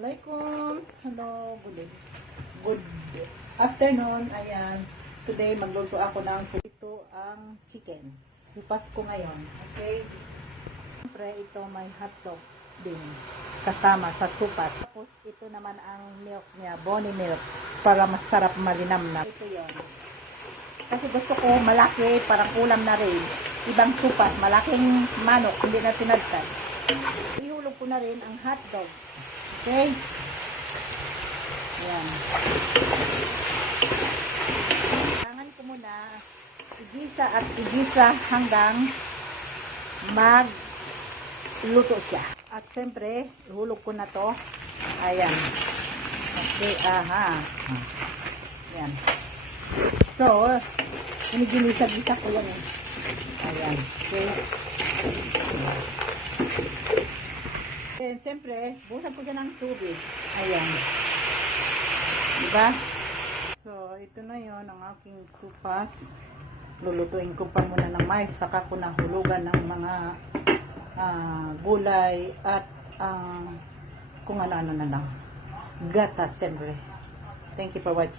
Assalamualaikum. Hello, good good afternoon. Ayan. Today magluto ako ng ito ang chicken. Supas ko ngayon. Okay? Siyempre ito may hotdog din kasama sa supas. Tapos ito naman ang milk niya, bonny milk para masarap malinamnam. Ito 'yon. Kasi gusto ko malaki, parang kulam na rin. Ibang supas, malaking manok, hindi na tinadtad. Ihulog ko na rin ang hotdog. Okay? Yan. Kailangan ko muna igisa at igisa hanggang mag luto siya. At siyempre, ihulog ko na to. Ayan. Okay, aha. Yan. So, ginigisa-gisa ko yan eh. Ayan. Okay. Then, siyempre, busan ko siya ng tubig. Ayan. Diba? So, ito na yon ang aking supas. Lulutuin ko pa muna ng mais. Saka ko nahulugan ng mga ah, gulay at ah, kung ano-ano na lang. Gata, siyempre. Thank you for watching.